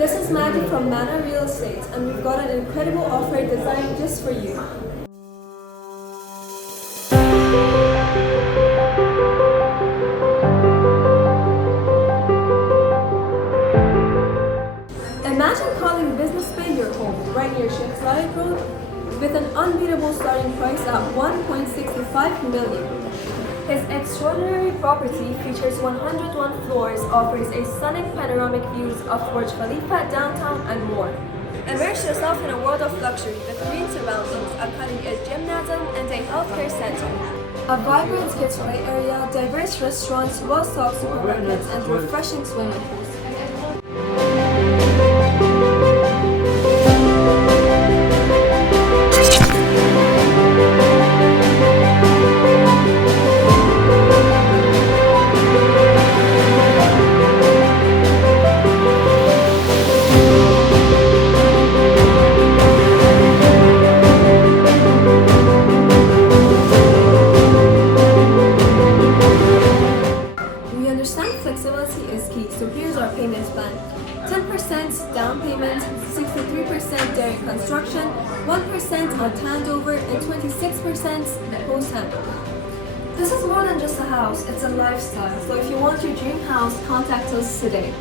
This is Maggie from Manor Real Estate, and we've got an incredible offer designed just for you. Imagine calling Business Bay your home, right near Sheikh Zayed Road, with an unbeatable starting price at 1.65 million. His extraordinary property features 101 floors, offers a stunning panoramic views of Burj Khalifa, downtown, and more. Immerse yourself in a world of luxury with green surroundings, a cutting-edge gymnasium, and a healthcare center. A vibrant kids play area, diverse restaurants, well-stocked supermarkets, and refreshing swimming pools. Flexibility is key, so here's our payment plan. 10% down payment, 63% during construction, 1% on handover, and 26% post-handover. This is more than just a house, it's a lifestyle. So if you want your dream house, contact us today.